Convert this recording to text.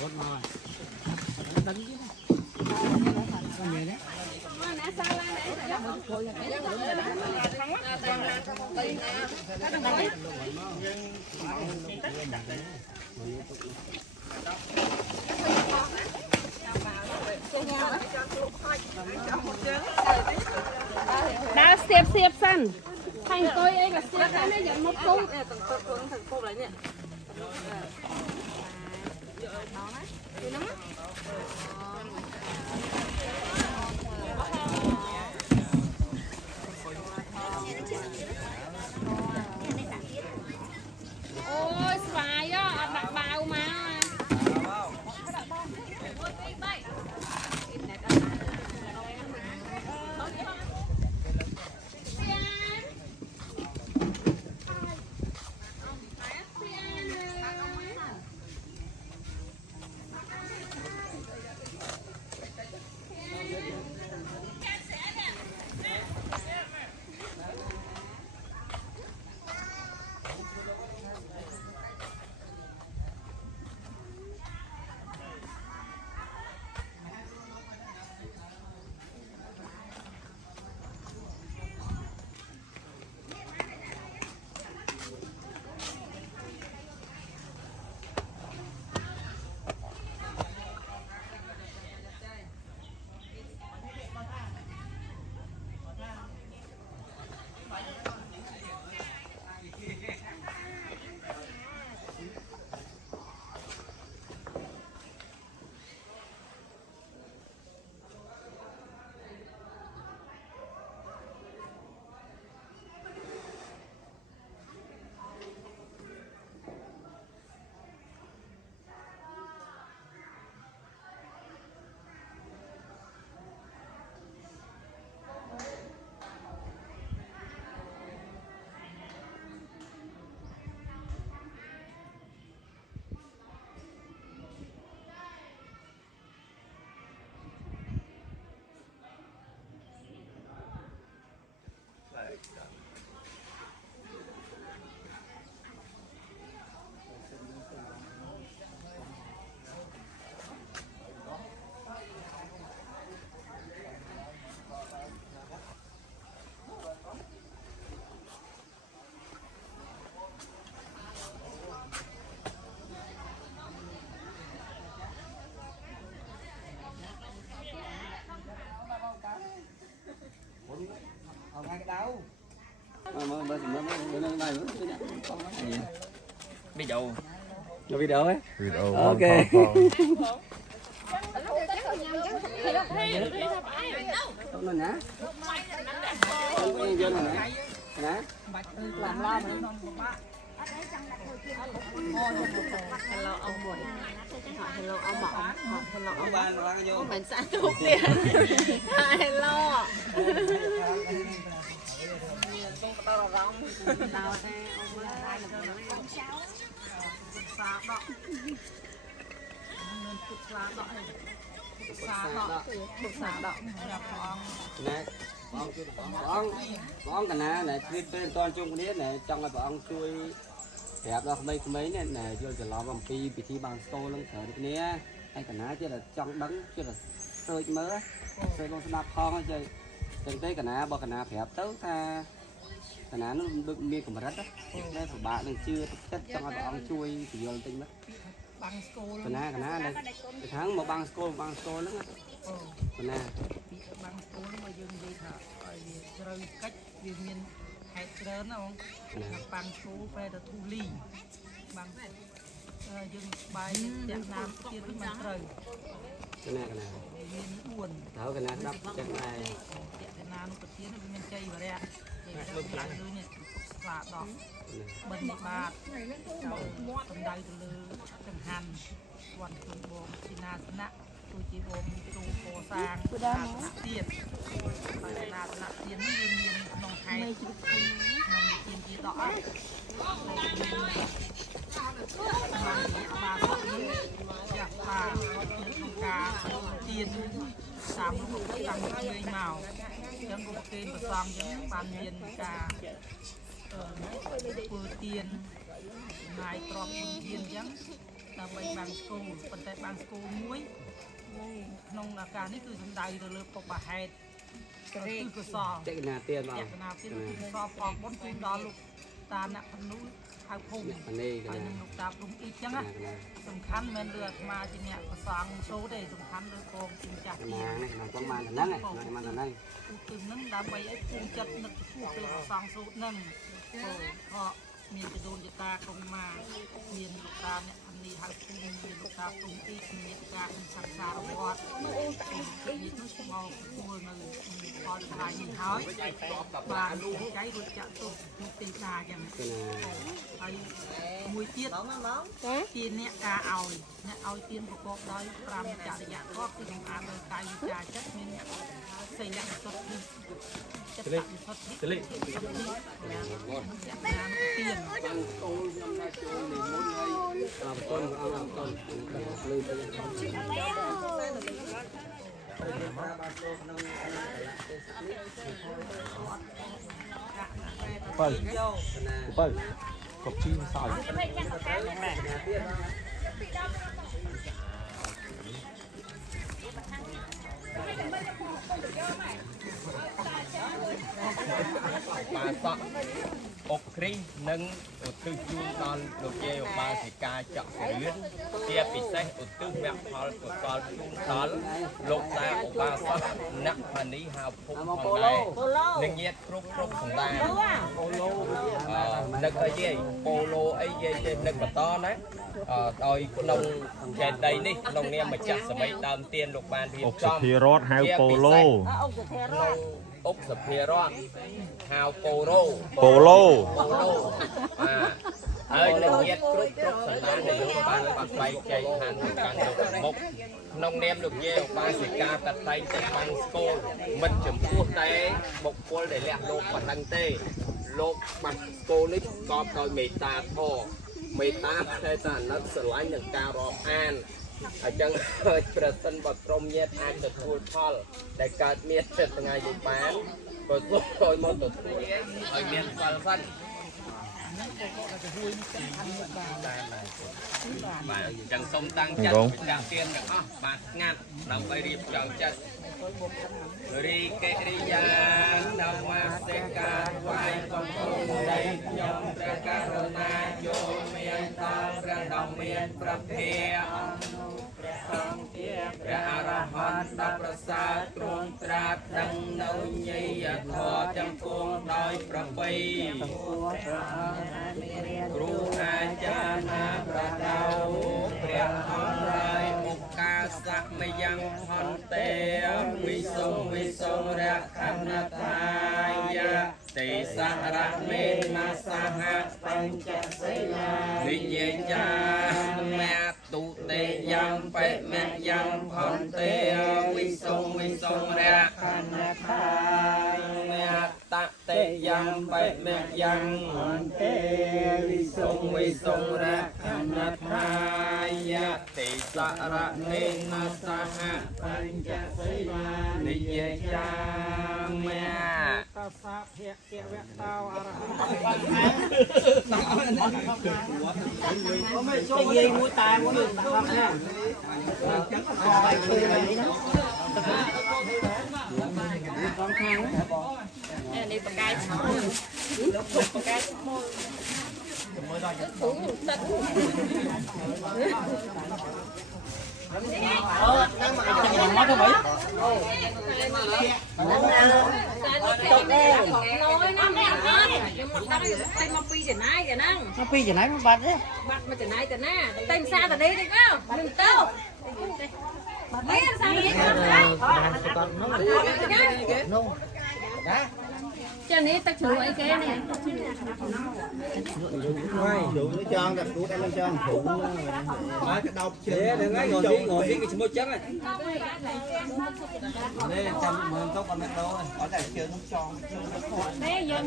Một nồi. Đánh chứ. Con gì đấy? Đã xếp sẵn thành tôi ấy là xếp cái này dẫn một cung thằng cung đấy nhỉ. Ôi xoài á, đặt bao mà. Video. Là video ấy. Video. Ok. Không nên nhá. Không có dân rồi nè. Nè. Làm lo mà. Hello ông buồn. Hello ông bảo hello ông bảo mình sẽ thuốc tiền. Hello. Tao đây ông đây là xá đọ. Xá đọ. Nè. Bọn cả na này clip tên toàn chung cái này trong là bọn chui đẹp đó mấy này này vôจะล้อมปีพิธีบางโตลงเถิดนี้ไอ้กันนะจะlà trong đấngจะlà sơi mớ sơi con sắp con chơi chân tế cả ná bao cả ná phép tới ta cả ná nó được miên của mình rất đó đây của bạn đang chưa chất trong là bọn chui thì vô tinh mất cả ná đây tháng một băng school lắm cả ná băng school mà dùng gì thở rồi cách việc miền hay lớn không băng school về là thu ly băng dùng bài Việt Nam kia với mặt trời cái này miền buồn thở cái này đắp chân này Việt Nam nó tiến nó miền Tây và đây lại luôn nhỉ và đỏ bần bạc tầm đây từ lư tầm hàn quan tuần bom China nặng tôi chỉ bom tu phò sang tiền là tiền nó miền nông hay nông tiền chỉ đỏ bà có những giặc bà nông cá tiền sắm tăng người màu chẳng có tiền và xong những bàn miền cá ធ្វើទៀនហើយទ្របទៀនអញ្ចឹងដើម្បីបានស្គូប៉ុន្តែបានស្គូមួយក្នុងឱកាសនេះគឺសំដៅទៅលើពុកបាហេតុគឺកសល ចេកណាទៀតបង ចេតនាទៀតគឺកសលផងបុណ្យជូនដល់លោកតាអ្នកភ្នូហៅភូមិ អានេះក ហើយ ណា នឹងលោកតាព្រំអ៊ីចឹងណាសំខាន់មិនលើអាត្មាជាអ្នកប្រសងសូទេសំខាន់លើកងជំចាស់ កណានេះក្នុងបងបានហ្នឹងហ្នឹងហ្នឹង ឧទ្ទិសនឹងដើម្បីឲ្យភូមិចិត្តនឹកចំពោះពេលប្រសងសូត្រនឹងក៏មានចដូនចតាកុំមកមានលោកតាអ្នកធនីហៅភូមិមានលោកតាព្រំអ៊ីមានការសិក្សារវត្តនេះនោះមកធ្វើនៅផលផ្លាយនេះហើយបានចៃរួចចាក់ទុកទីទីតាចឹង កណា ហើយមួយទៀតជាអ្នកការឲ្យអ្នកឲ្យទានប្រកបដោយ5ចរិយាធម៌គឺសម្អាតដោយកាយវិការចិត្តមានសីលៈសុទ្ធិចិត្តវិសុទ្ធិទាន បានអូនខ្ញុំណាចូលនេះមុនហើយអរគុណអរគុណលើទៅបានចូលក្នុងបើ កណា បើកបជីសើច បាទសក់អុកគ្រីនិងឧទ្ទិសជូនដល់លោកយាយឧបាសិកាចក្ររឿនជាពិសេសឧទ្ទិសមគ្គផលកុសលជូនដល់លោកតាឧបាសកអ្នកផានីហៅភពផងដែរនិងញាតិគ្រប់ផងដែរនឹកអីយាយប៉ូឡូអីយាយចេះនឹកបន្តណាដោយក្នុងចេតិយនេះក្នុងនាមម្ចាស់សម័យដើមទៀនលោកបានរៀប អុក ចំ សុភារតហៅប៉ូឡូ ក្នុងអុកសភារតហៅប៉ូឡូ ប៉ូឡូ ហើយនឹងញាតគ្រប់សន្តានដែលលោកបានបាក់បែកចែកឋានទៅកាន់លោកមុខក្នុងនាមលោកយាយឧបាសិកាតតៃតែបានស្គាល់មិនចំពោះតែបុគ្គលដែលលះលោកប៉ុណ្ណឹងទេលោកបានស្គាល់នេះប្រកបដោយមេត្តាធម៌មេត្តាតែអាណិតស្រឡាញ់នឹងការរាប់អានអញ្ចឹងហើយប្រសិនបើក្រុមញាតិអាចទទួលផលដែលកើតមានចិត្តថ្ងៃនេះបានក៏សូមឲ្យមកទទួលឲ្យមានផលសិនបាទអញ្ចឹងសូមតាំងចិត្តវិចារទានទាំងអស់បាទស្ងាត់ដើម្បីរៀបចំចិត្តរីកេរិយានមាសេកាថ្វាយបង្គំនៃខ្ញុំព្រះករុណាយកមានតាមព្រះដ៏មានប្រភាព្រះអង្គជាព្រះអរហន្តដ៏ប្រសើរទ្រង់ត្រាស់ដឹងនៅញីយធម៌ទាំងពួងដោយប្រពៃគ្រូអាចារ្យណាប្រដៅព្រះអង្គឡើយមុខកាសមយ៉ាងផន្តេវិសុងរខណតាយាទេសរៈមេណាសហបញ្ចសិលាវិញ្ញចាមេតុទេយ៉ាងបេមេយ៉ាងផន្តេវិសុងរខណតាមេតទេយ៉ាងបេមេយ៉ាងផន្តេវិសុងរខណតាយាទេសរៈមេណាសហបញ្ចសិលាវិញ្ញចាមេ តាសាភៈគវៈតោអរហន្តយាយមួយតែមួយតាមណាបាយជួយอะไรនេះណាផងខាងនេះបកាយឈ្មោះបកាយឈ្មោះមើលដល់ទឹកទឹកนั่งมาจะยังมาทำไมตกเองน้อยนั่งไม่ได้ยังมาตั้งไปมาปีจะไหนจะนั่งมาปีจะไหนมันบัดเลยบัดมาจะไหนจะหน้าเต็มซาแต่นี้ดิเอ้าหนึ่งเต้าไม่ซาไม่ได้cho nên ta chửi cái này nó cho đặt cút em cho phụ cái đau để ngay ngồi đi cái chimo trắng này đây trăm mười tóc còn mấy đâu có thể chơi nó tròn đây giờ